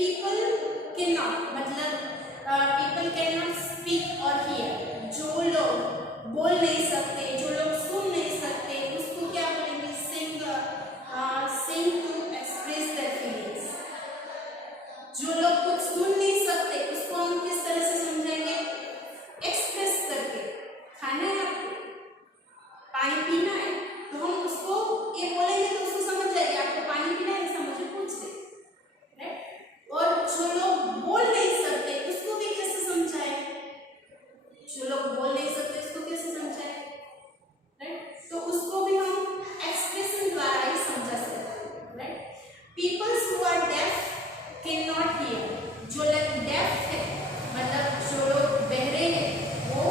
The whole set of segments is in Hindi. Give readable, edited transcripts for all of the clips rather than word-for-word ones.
पीपल कैन नॉट मतलब पीपल कैन नॉट स्पीक और हियर, जो लोग बोल नहीं सकते, जो लोग सुन नहीं सकते, उसको क्या बोलेंगे? सिंग टू एक्सप्रेस देयर फीलिंग्स। जो लोग कुछ सुन नहीं सकते उसको हम किस तरह से समझाएंगे? एक्सप्रेस करके। खाना है आपको, पानी पीना है, तो हम उसको ये बोलेंगे तो उसको समझ जाएगी आपको पानी पीना है, ऐसा मुझे पूछ दे, राइट। और जो लोग बोल नहीं सकते उसको भी कैसे समझाएं? जो लोग बोल नहीं सकते उसको कैसे समझाएं, राइट। तो उसको भी हम एक्सप्रेशन द्वारा ही समझा सकते हैं, right. Peoples who are deaf can not hear, जो लोग डेफ है मतलब जो लोग बहरे हैं वो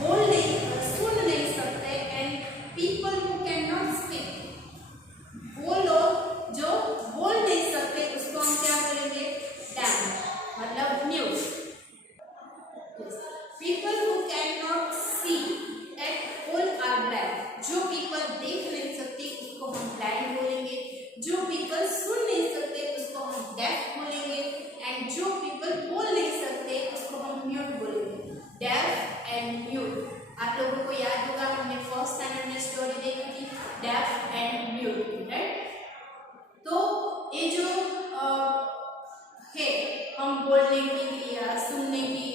बोल नहीं सुन नहीं सकते। And people who can not speak, वो लोग जो बोल नहीं सकते उसको हम क्या बोलेंगे? डैम मतलब mute. People who can not see at all are blind, जो पीपल देख नहीं सकते उसको हम ब्लाइंड बोलेंगे। जो पीपल सुन नहीं सकते उसको हम डेफ बोलेंगे। एंड जो पीपल बोल नहीं सकते उसको हम म्यूट बोलेंगे। डेफ एंड म्यूट आप लोगों को याद होगा, हमने फर्स्ट स्टैंडर्ड में स्टोरी देखी थी, डेफ एंड म्यूट, राइट। तो ये जो है हम बोलने की क्रिया, सुनने की,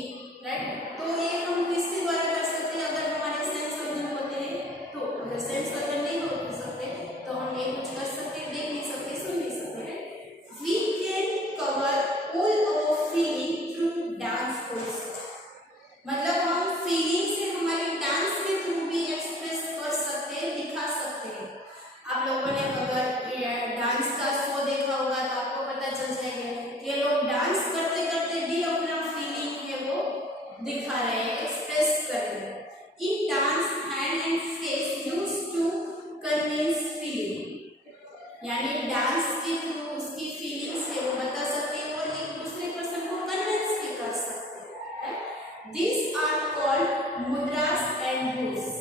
राइट, तो ये हम किसके द्वारा कर सकते हैं? अगर हमारे सेंस ऑर्गन होते हैं तो। अगर सेंस ऑर्गन नहीं हो सकते तो हम ये कुछ कर सकते, देख नहीं सकते, सुन नहीं सकते, right. We can cover all our feeling through dance also, मतलब हम फीलिंग से हमारे डांस के थ्रू भी एक्सप्रेस कर सकते हैं, दिखा सकते हैं। आप लोगों ने अगर डांस का शो देखा होगा तो आपको पता चल जाएगा कि ये लोग डांस करते करते भी अपना फीलिंग है वो दिखा रहे हैं, एक्सप्रेस कर रहे हैं। In dance hand and face used to convince feeling, यानी डांस के थ्रू उसकी फीलिंग्स है वो बता सकते हैं और एक दूसरे पर्सन को कन्विंस भी कर सकते हैं। These are called mudras and moves.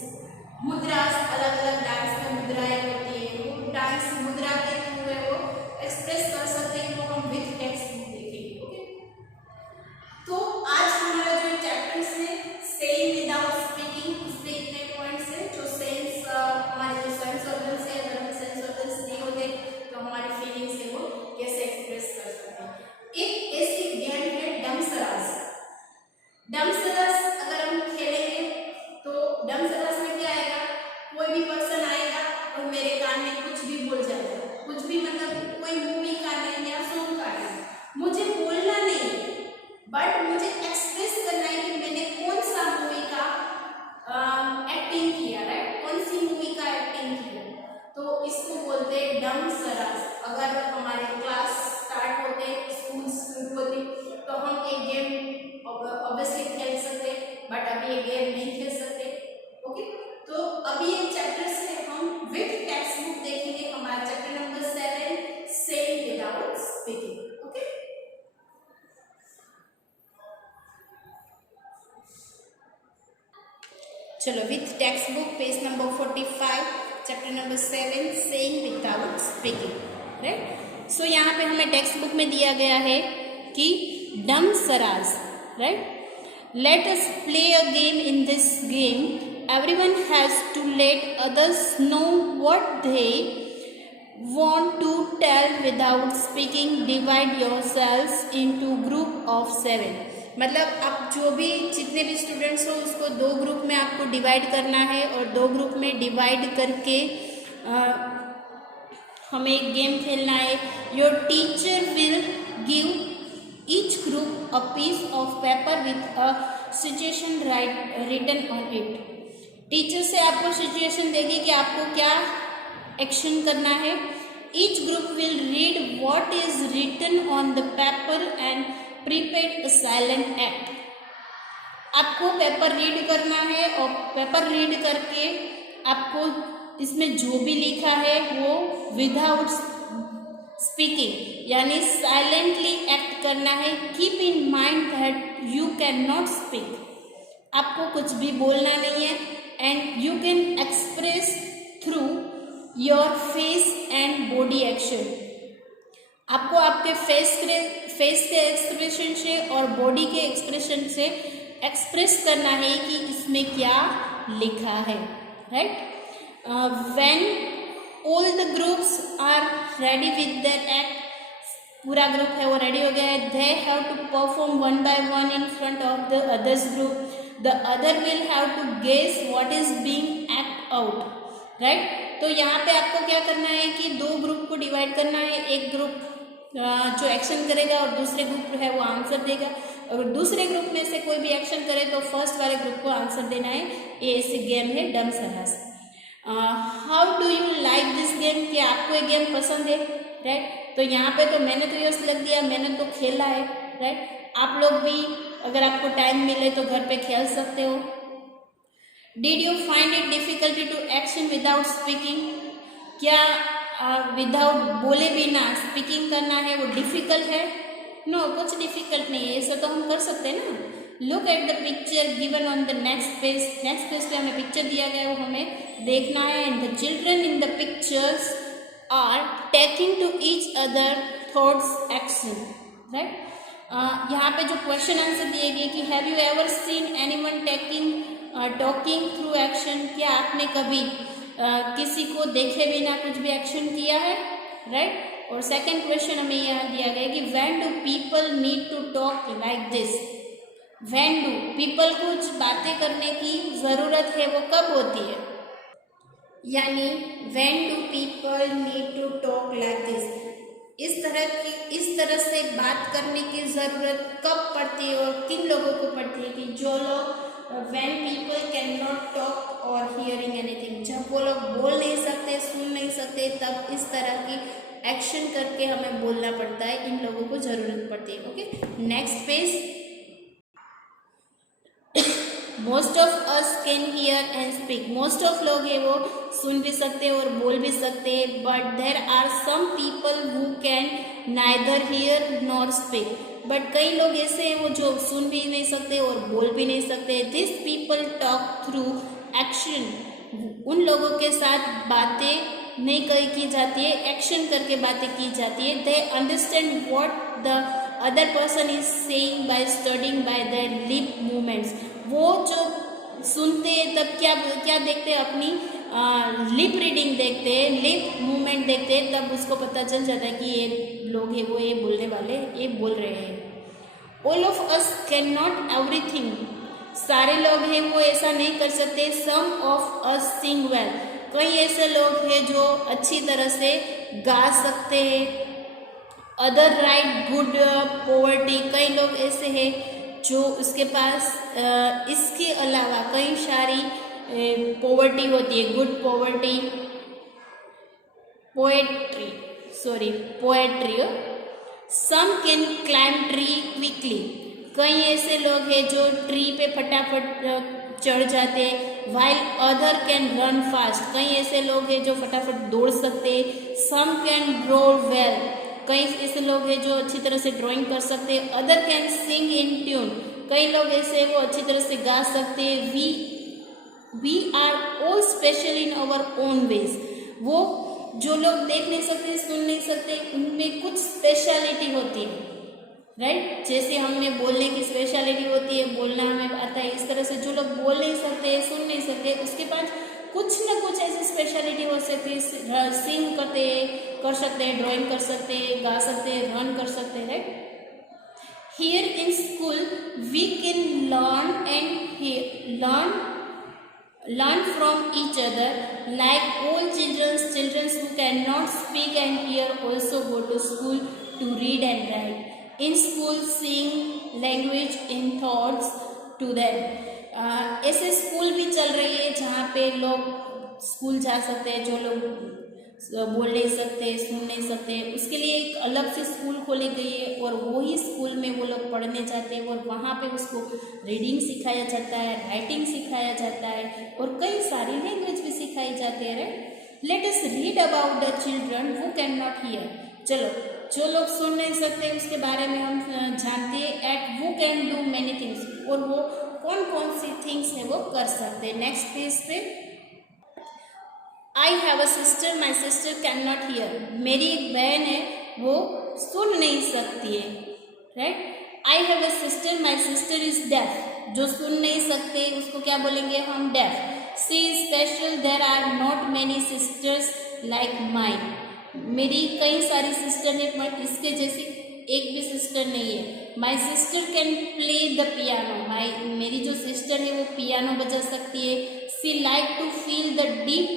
Mudras अलग अलग डांस में मुद्राएं होती है, वो डांस मुद्रा के थ्रू है वो एक्सप्रेस कर सकते हैं, वो हम विथ टेक्स्ट देखेंगे, ओके। तो आज हमारा जो चैप्टर है सेइंग विदाउट स्पीकिंग, उसमें इतने पॉइंट्स हैं जो सेंस हमारे जो सेंस ऑर्गन से, अगर हम सेंस ऑर्गन नहीं होते तो हमारी फीलिंग्स है वो कैसे एक्सप्रेस कर सकते हैं। एक ऐसी गेम है डमसरास। डमसरास अगर हम खेलेंगे तो डमसरास में क्या आएगा? कोई भी पर्सन आएगा और मेरे कान में कुछ भी बोल जाएगा, कुछ भी मतलब कोई मूवी का नेम या सॉन्ग का नेम, मुझे बोलना नहीं है बट मुझे एक्सप्रेस करना है कि मैंने कौन सा मूवी का एक्टिंग किया, राइट, कौन सी मूवी का एक्टिंग किया, तो इसको बोलते हैं डमसरास। अगर हमारे क्लास स्टार्ट होते, स्कूल शुरू होती तो हम एक गेम ऑब्वियसली खेल सकते, बट अभी ये गेम नहीं खेल सकते, ओके। तो अभी ये चैप्टर से हम विथ टेक्स्ट बुक देखेंगे, हमारा chapter number 7 saying without speaking, okay. चलो with textbook page number 45 chapter number 7 saying without speaking, right. So यहाँ पे हमें टेक्स्ट बुक में दिया गया है कि डमसरास, right? Let us play a game. In this game, everyone has to let others know what they want to tell without speaking. Divide yourselves into group of 7. मतलब आप जो भी जितने भी स्टूडेंट्स हो उसको 2 ग्रुप में आपको डिवाइड करना है और 2 ग्रुप में डिवाइड करके हमें एक गेम खेलना है। Your teacher will give each group a piece of paper with a situation written on it. Teacher से आपको सिचुएशन देगी कि आपको क्या एक्शन करना है। Each group will read what is written on the paper and prepare a silent act. आपको पेपर रीड करना है और पेपर रीड करके आपको इसमें जो भी लिखा है वो विदाउट स्पीकिंग यानी साइलेंटली एक्ट करना है। Keep in mind that you can not speak, आपको कुछ भी बोलना नहीं है। And you can express through your face and body action, आपको आपके फेस के एक्सप्रेशन से और बॉडी के एक्सप्रेशन से एक्सप्रेस करना है कि इसमें क्या लिखा है, right. When all the groups are ready with their act, पूरा ग्रुप है वो रेडी हो गया है, they have to perform one by one in front of the others group, the other will have to guess what is being act out, right. तो यहाँ पे आपको क्या करना है कि दो ग्रुप को डिवाइड करना है, एक ग्रुप जो एक्शन करेगा और दूसरे ग्रुप है वो आंसर देगा। अगर दूसरे ग्रुप में से कोई भी एक्शन करे तो फर्स्ट वाले ग्रुप को आंसर देना है। ये ऐसे गेम है dumb charades. How do you like this game, कि आपको ये गेम पसंद है, राइट। तो यहाँ पे तो मैंने तो यस लग दिया, मैंने तो खेला है, राइट। आप लोग भी अगर आपको टाइम मिले तो घर पे खेल सकते हो। Did you find it difficulty to action without speaking, क्या विदाउट बोले बिना स्पीकिंग करना है वो डिफिकल्ट है? नो, कुछ डिफिकल्ट नहीं है, ऐसा तो हम कर सकते हैं ना। Look at the picture given on the next page, next page पे हमें पिक्चर दिया गया है वो हमें देखना है। And the children in the pictures are taking to each other thoughts action, right. यहाँ पे जो क्वेश्चन आंसर दिए गए कि have you ever seen anyone talking through action, क्या आपने कभी किसी को देखे बिना कुछ भी एक्शन किया है, राइट। और सेकंड क्वेश्चन हमें यहाँ दिया गया कि when do people need to talk like this, when do people कुछ बातें करने की जरूरत है वो कब होती है, यानी when do people need to talk like this, इस तरह से बात करने की जरूरत कब पड़ती है और किन लोगों को पड़ती है, कि जो लोग when people cannot talk or hearing anything, जब वो लोग बोल नहीं सकते, सुन नहीं सकते, तब इस तरह की एक्शन करके हमें बोलना पड़ता है, इन लोगों को जरूरत पड़ती है। Okay, next page. Most of us can hear and speak, most of लोग है वो सुन भी सकते और बोल भी सकते, but there are some people who can neither hear nor speak, but कई लोग ऐसे हैं वो जो सुन भी नहीं सकते और बोल भी नहीं सकते। This people talk through action, उन लोगों के साथ बातें नहीं की जाती है, एक्शन करके बातें की जाती है। They understand what the other person is saying by studying bye there lip movements, वो जो सुनते हैं तब क्या देखते हैं, अपनी लिप रीडिंग देखते हैं, लिप मूवमेंट देखते हैं, तब उसको पता चल जाता है कि ये लोग हैं वो ये बोलने वाले ये बोल रहे हैं। All of us can not everything, सारे लोग हैं वो ऐसा नहीं कर सकते। सम ऑफ अस सिंग वेल, कई ऐसे लोग हैं जो अच्छी तरह से गा सकते हैं। अदर राइट गुड पोवर्टी, कई लोग ऐसे हैं जो उसके पास इसके अलावा कई सारी पोवर्टी होती है, good poverty, poetry. Some can climb tree quickly, कई ऐसे लोग हैं जो ट्री पे फटाफट चढ़ जाते हैं। While other can run fast, कई ऐसे लोग हैं जो फटाफट दौड़ सकते हैं। सम कैन ड्रॉ वेल, कई ऐसे लोग हैं जो अच्छी तरह से ड्राइंग कर सकते हैं। Other can sing in tune, कई लोग ऐसे वो अच्छी तरह से गा सकते हैं। We are all special in our own ways, वो जो लोग देख नहीं सकते सुन नहीं सकते उनमें कुछ स्पेशलिटी होती है, राइट। जैसे हमने बोलने की स्पेशलिटी होती है, बोलना हमें आता है, इस तरह से जो लोग बोल नहीं सकते सुन नहीं सकते उसके पास कुछ न कुछ ऐसी स्पेशलिटी हो सकती है। सिंग कर सकते हैं, ड्राइंग कर सकते हैं, गा सकते हैं, रन कर सकते हैं, right. Here in school we can learn from each other, like all children who cannot speak and hear also go to school to read and write. In school sing language in thoughts to them. ऐसे स्कूल भी चल रही है जहाँ पे लोग स्कूल जा सकते हैं, जो लोग बोल नहीं सकते सुन नहीं सकते, उसके लिए एक अलग से स्कूल खोली गई है और वही स्कूल में वो लोग पढ़ने जाते हैं और वहाँ पे उसको रीडिंग सिखाया जाता है, राइटिंग सिखाया जाता है और कई सारी लैंग्वेज भी सिखाई जाती है, right. Let us read about the children who can not here, चलो जो लोग सुन नहीं सकते उसके बारे में हम जानते हैं। At who can do many things, और वो कौन कौन सी थिंग्स है वो कर सकते हैं। नेक्स्ट पेज पे I have a sister, my sister can not hear, मेरी एक बहन है वो सुन नहीं सकती है। Right. I have a sister, my sister is deaf, जो सुन नहीं सकते उसको क्या बोलेंगे हम, deaf. She is special, there are not many sisters like mine, मेरी कई सारी सिस्टर है पर इसके जैसी एक भी सिस्टर नहीं है। My sister can play the piano, मेरी जो सिस्टर है वो पियानो बजा सकती है। She like to feel the deep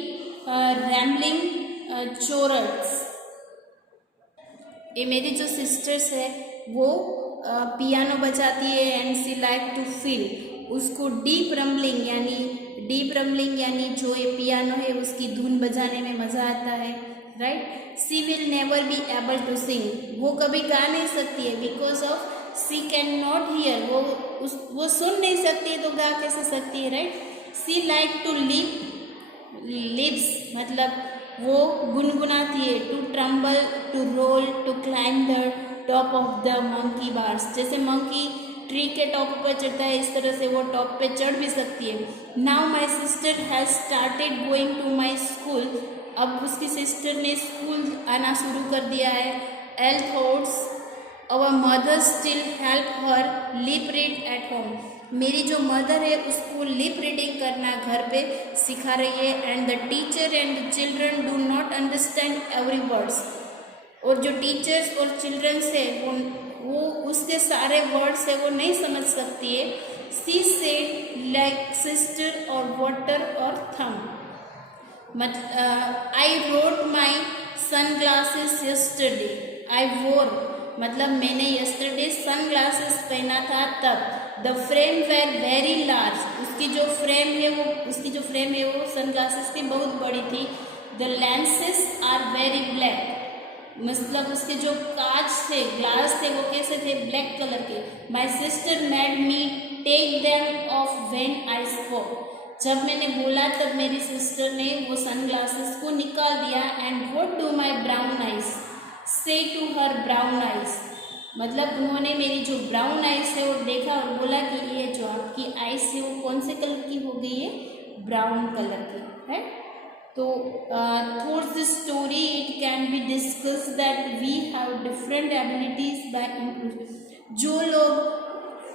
rambling chorales, ये मेरी जो सिस्टर्स है वो पियानो बजाती है। And she like to feel, उसको डीप रम्बलिंग यानी जो ये पियानो है उसकी धुन बजाने में मज़ा आता है, right. She will never be able to sing, वो कभी गा नहीं सकती है, because of she can not hear, वो सुन नहीं सकती है तो गा कैसे सकती है, right. She like to lips मतलब वो गुनगुनाती है। To tumble, to roll, to climb the top of the monkey bars, जैसे मंकी ट्री के टॉप पर चढ़ता है इस तरह से वो टॉप पे चढ़ भी सकती है। Now my sister has started going to my school, अब उसकी सिस्टर ने स्कूल आना शुरू कर दिया है। L thoughts our mother still help her lip read at home, मेरी जो मदर है उसको लिप रीडिंग करना घर पे सिखा रही है। And the teacher and the children do not understand every words, और जो टीचर्स और चिल्ड्रंस है वो उसके सारे वर्ड्स है वो नहीं समझ सकती है। सी सेड लाइक सिस्टर और वाटर और थम, I wrote my sunglasses yesterday, I wore मतलब मैंने यस्टरडे सन ग्लासेस पहना था तब। The frame were very large, उसकी जो फ्रेम है वो सन ग्लासेस की बहुत बड़ी थी। The lenses are very black, मतलब उसके जो कांच थे, ग्लास थे वो कैसे थे, ब्लैक कलर के। My sister made me take them off when I spoke, जब मैंने बोला तब मेरी सिस्टर ने वो सन ग्लासेस को निकाल दिया। And what do my brown eyes से टू हर ब्राउन आइज, मतलब उन्होंने मेरी जो ब्राउन आइज है वो देखा और बोला कि ये जो आपकी आइज है वो कौन से कलर की हो गई है, ब्राउन कलर की है। तो through this story it can be discuss that we have different abilities by improve, जो लोग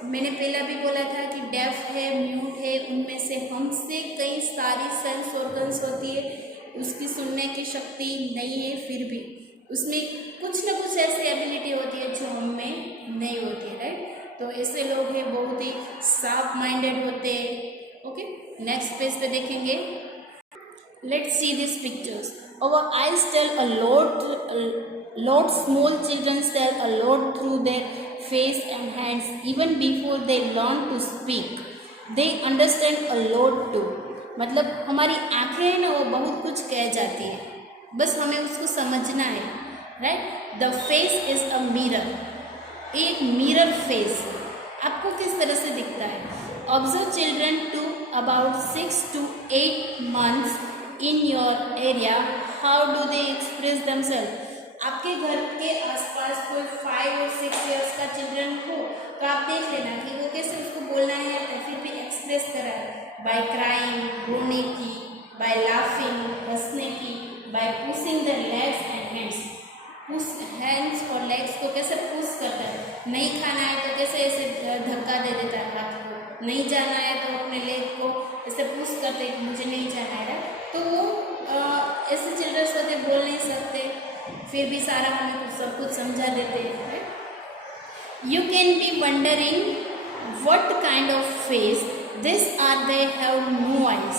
मैंने पहला भी बोला था कि डेफ है, म्यूट है, उनमें से हमसे कई सारी सेंस ऑर्गन्स होती है, उसकी सुनने की शक्ति नहीं है, फिर भी उसमें कुछ ना कुछ ऐसी एबिलिटी होती है जो हम में नहीं होती है, राइट। तो ऐसे लोग हैं बहुत ही शार्प माइंडेड होते हैं। ओके, नेक्स्ट पेज पे देखेंगे। Let's see this pictures. Our eyes tell a lot. Small children tell a lot through their face and hands. Even before they learn to speak, they understand a lot too. मतलब हमारी आँखें हैं ना वो बहुत कुछ कह जाती है, बस हमें उसको समझना है, right. The face is a mirror, एक मिरर फेस आपको किस तरह से दिखता है। Observe children to about 6 to 8 months in your area, how do they express themself. आपके घर के आसपास कोई 5 और 6 ईयर्स का चिल्ड्रन हो तो आप देख लेना कि वो कैसे उसको बोलना है या फिर भी एक्सप्रेस करा है। बाय क्राइंग, रोने की, बाय लाफिंग, हंसने की, bye pushing the legs and hands, push hands और लेग्स को कैसे पुश करता है। नहीं खाना है तो कैसे ऐसे धक्का दे देता है हाथ को, नहीं जाना है तो अपने लेग को ऐसे पुश करते कि मुझे नहीं जाना है। तो वो ऐसे चिल्ड्रंस होते बोल नहीं सकते, फिर भी सारा हमें सब कुछ समझा देते हैं। You can be wondering what kind of face this are, they have no eyes,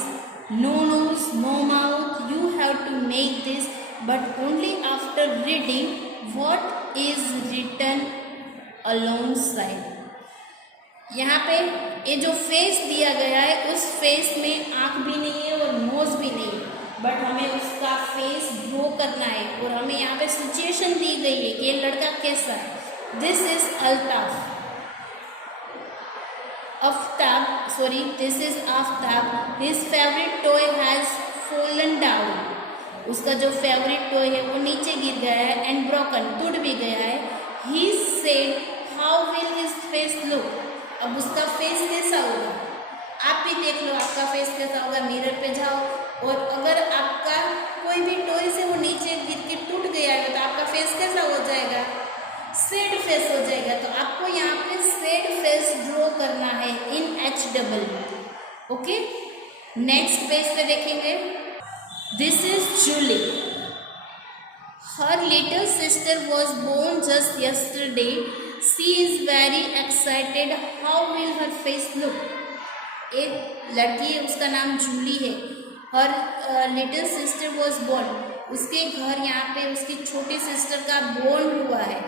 no nose, no mouth, you have to make this but only after reading what is written along side. यहाँ पे ये जो फेस दिया गया है उस फेस में आँख भी नहीं है और नोज भी नहीं है, बट हमें उसका फेस ड्रॉ करना है और हमें यहाँ पे सिचुएशन दी गई है कि ये लड़का कैसा है। This is this is Aftab, his favourite toy has fallen down, उसका जो फेवरेट टॉय है वो नीचे गिर गया है। एंड ब्रोकन, टूट भी गया है। He said how will his face look, अब उसका फेस कैसा होगा। आप भी देख लो आपका फेस कैसा होगा, मिरर पे जाओ और अगर आपका कोई भी टॉय से वो नीचे गिर के टूट गया है तो आपका फेस कैसा हो जाएगा, सैड फेस हो जाएगा। तो आपको करना है इन HW। ओके, नेक्स्ट पेज पे देखेंगे। This is Julie. Her little sister was born just yesterday. She is very excited. How will her face look? एक लड़की है, उसका नाम जूली है। Her little sister was born, उसके घर यहाँ पे उसकी छोटी सिस्टर का बोर्न हुआ है।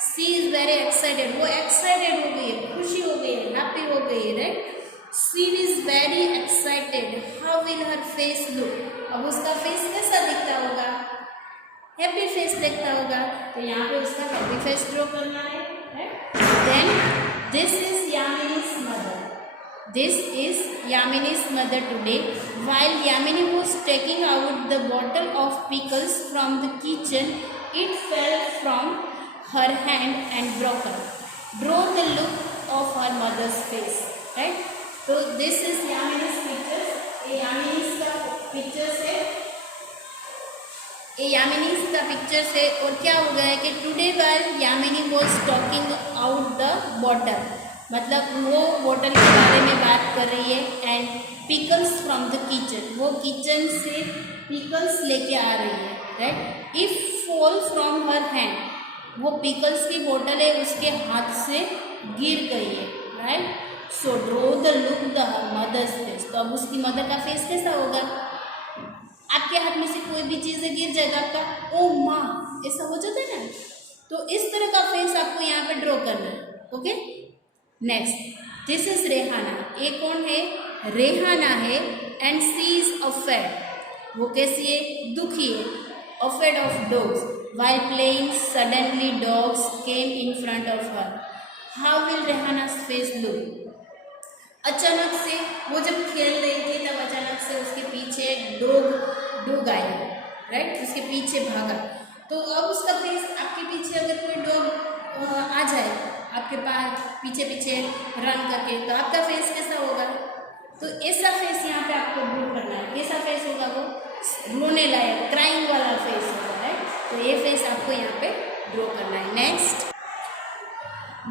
सी इज वेरी एक्साइटेड, वो एक्साइटेड हो गई है, खुशी हो गई है, हैप्पी हो गई है, right. She is very excited. How will her face look? अब उसका फेस कैसा दिखता होगा? हैप्पी फेस दिखता होगा, तो यहाँ पे उसका हैप्पी फेस ड्रॉ करना है, right. Then this is Yamini's mother. This is Yamini's mother today. While Yamini was taking out the bottle of pickles from the kitchen, it fell from her hand and broke her. Draw the look of her mother's face. Right? So this is Yamini's pictures. ये Yamini's का pictures है। ये Yamini's का pictures है। और क्या हो गया है कि today while Yamini was talking out the bottle, मतलब वो बोतल के बारे में बात कर रही है। And pickles from the kitchen, वो किचन से पिकल्स लेके आ रही है, right. If fall from her hand, वो पिकल्स की बोतल है उसके हाथ से गिर गई है, right. So draw the look the mother's face. तो अब उसकी मदर का फेस कैसा होगा? आपके हाथ में से कोई भी चीज़ें गिर जाएगा, आपका ओ माँ ऐसा हो जाता है ना। तो इस तरह का फेस आपको यहाँ पे ड्रॉ करना है। Okay, next, this is Rehana. ये कौन है? रेहाना है। एंड सी इज अफेड, वो कैसी है? दुखी है। Afraid of dogs. While playing suddenly dogs came in front of her. How will Rehana face look? अचानक से वो जब खेल रही थी तब अचानक से उसके पीछे डॉग आया, राइट, उसके पीछे भागा। तो अब उसका फेस, आपके पीछे अगर कोई डॉग आ जाए आपके पास पीछे पीछे रन करके, तो आपका फेस कैसा होगा? तो ऐसा फेस यहाँ पे आपको ड्रॉ करना है। कैसा फेस होगा? वो रोने लायक, क्राइंग वाला फेस होगा, राइट। तो ये फेस आपको यहाँ पे ड्रॉ करना है। Next,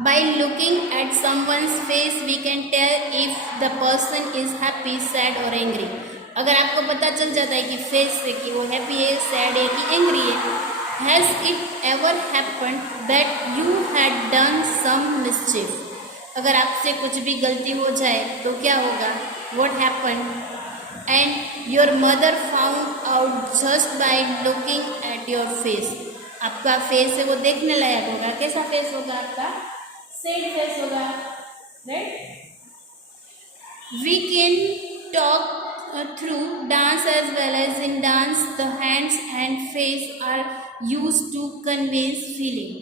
by looking at someone's face we can tell if the person is happy, sad और एंग्री। अगर आपको पता चल जाता है कि फेस से कि वो हैप्पी है, सैड है कि एंग्री है। Has it ever happened that you had done some mischief? अगर आपसे कुछ भी गलती हो जाए तो क्या होगा? What happened? And your mother found out just by looking at your face. आपका फेस है वो देखने लायक होगा। कैसा फेस होगा आपका? सैड फेस होगा, right. We can talk through dance as well as in dance the hands and face are used to conveys feeling.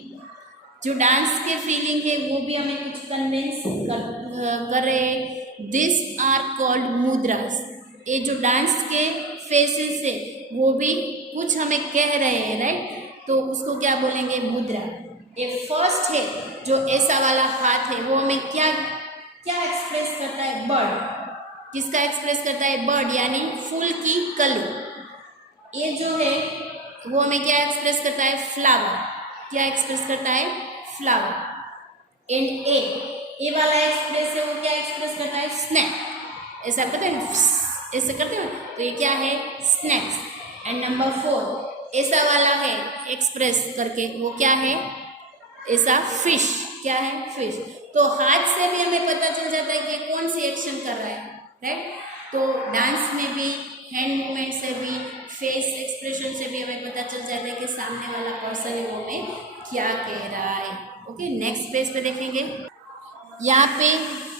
जो डांस के फीलिंग है वो भी हमें कुछ कन्वेंस कर रहे हैं। This are called मुद्रास। ये जो डांस के फेसेस है वो भी कुछ हमें कह रहे हैं, राइट। तो उसको क्या बोलेंगे? मुद्रा। ये फर्स्ट है जो ऐसा वाला हाथ है वो हमें क्या क्या एक्सप्रेस करता है? बर्ड। किसका एक्सप्रेस करता है? बर्ड, यानी फूल की कली। ये जो है वो हमें क्या एक्सप्रेस करता है? फ्लावर। क्या एक्सप्रेस करता है? फ्लावर। एंड ए वाला एक्सप्रेस है वो क्या एक्सप्रेस करता है? स्नैक। ऐसा करते हैं, ऐसे करते हैं, तो ये क्या है? स्नैक्स। एंड नंबर 4 ऐसा वाला है एक्सप्रेस करके, वो क्या है? ऐसा फिश। क्या है? फिश। तो हाथ से भी हमें पता चल जाता है कि कौन सी एक्शन कर रहा है, राइट। तो डांस में भी, हैंड मूवमेंट से भी, फेस एक्सप्रेशन से भी हमें पता चल जाता है कि सामने वाला पर्सन है वो हमें क्या कह रहा है। ओके, नेक्स्ट पेज पे देखेंगे। यहाँ पे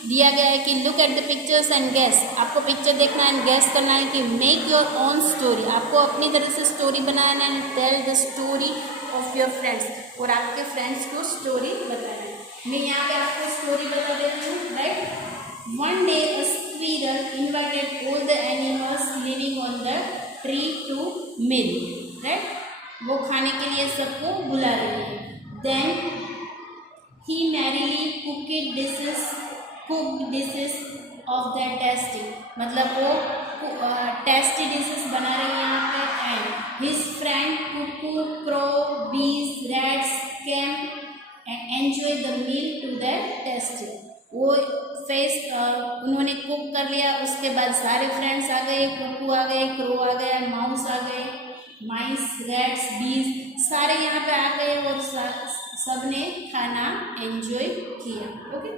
दिया गया है कि look at the pictures and guess. आपको पिक्चर देखना है, गैस करना है कि मेक योर ओन स्टोरी। आपको अपनी तरह से स्टोरी बनाना है। Tell the story of your friends, और आपके फ्रेंड्स को स्टोरी बताना है। मैं यहाँ पे आपको स्टोरी बता देती हूँ, right. One day a squirrel invited all the animals living on the tree to meal, right? वो खाने के लिए सबको बुला रही है। Then he merrily cooked dishes of the tasty, मतलब वो टेस्टी डिशेस बना रही है यहाँ पे। And his friend cuckoo, crow, bees, rats came and enjoy the meal to their tasty. वो फेस उन्होंने कुक कर लिया, उसके बाद सारे फ्रेंड्स आ गए, कुकू आ गए, क्रो आ गया, माउस आ गए, माइस, रैट्स, बीज सारे यहाँ पे आ गए और सबने खाना एंजॉय किया। ओके,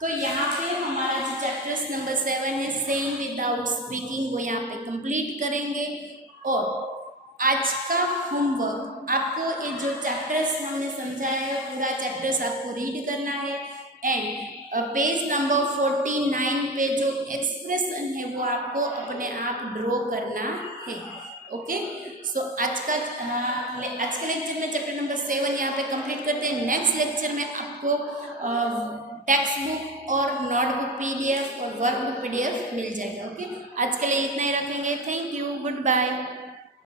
तो यहाँ पे हमारा जो चैप्टर्स नंबर 7 है सेइंग विदाउट स्पीकिंग वो यहाँ पे कंप्लीट करेंगे। और आज का होमवर्क आपको ये जो चैप्टर्स हमने समझाया है पूरा चैप्टर्स आपको रीड करना है एंड पेज नंबर 49 पे जो एक्सप्रेशन है वो आपको अपने आप ड्रॉ करना है। ओके, सो आज के लेक्चर में चैप्टर नंबर 7 यहाँ पे कंप्लीट करते हैं। नेक्स्ट लेक्चर में आपको टेक्स्ट बुक और नोटबुक PDF और वर्कबुक PDF मिल जाएगा। ओके, आज के लिए इतना ही रखेंगे। Thank you, good bye.